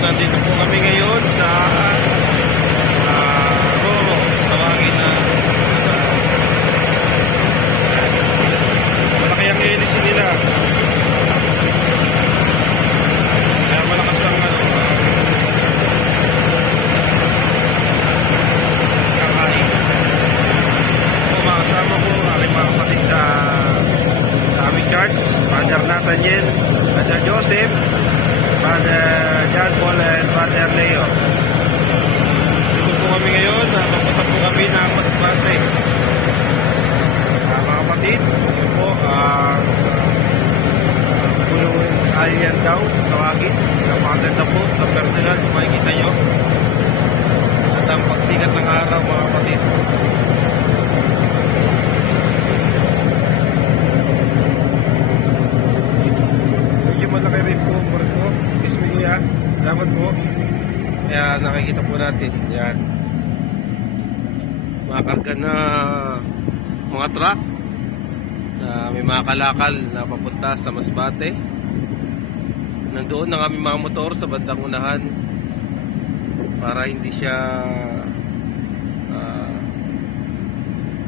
nandito po kami ngayon sa Roro, tawagin na malaki ang hélice nila. Kaya malakas ang kakain. Ito mga kasama ko, aking mga kapatid sa aming church, Father Nathaniel, Father Joseph, Father John Paul, and Father Leo. Dito po kami ngayon, papunta po kami ng Masbate. Mga kapatid, ito po Pulong Alien daw, tawagin. Napakaganda po, sa personal, kung makikita nyo. At ang pagsikat ng araw, mga kapatid. Malaki rin po po. Excuse me kuya. Salamat po. Kaya nakikita po natin. Yan. Mga karga na mga truck na may mga kalakal na papunta sa Masbate. Nandoon ang aming mga motor sa bandang unahan para hindi siya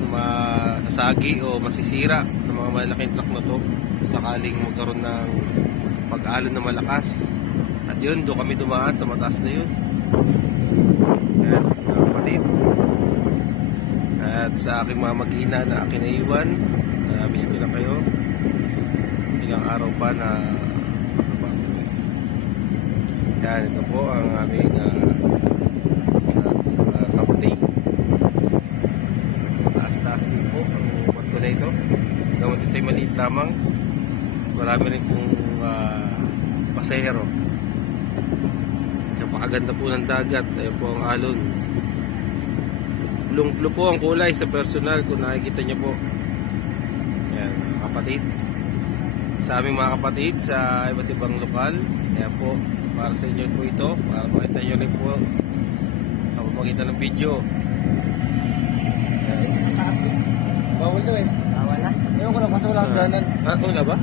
masasagi o masisira ng mga malaking truck na to sakaling magkaroon ng pag-alon na malakas. At yun, doon kami dumaan sa mataas na yun. Yan, mga kapatid. At sa aking mga mag-ina na akin na iwan, miss ko na kayo. Ilang araw pa na yan, ito po ang aming kapatid. Taas-taas din po ang upat ko na ito. Gamit ito'y maliit lamang. Marami rin pong pasahero. Napakaganda po ng dagat. Ayan po ang alon. Blue po ang kulay sa personal kung nakikita nyo po. Ayan, mga kapatid. Sa aming mga kapatid sa iba't ibang lokal. Ayan po, para sa inyo po ito. Para makita nyo rin po sa pamamagitan ng video. Bawal na eh. Bawal na? Ewan ko lang kasi walang ganan. Wala ba?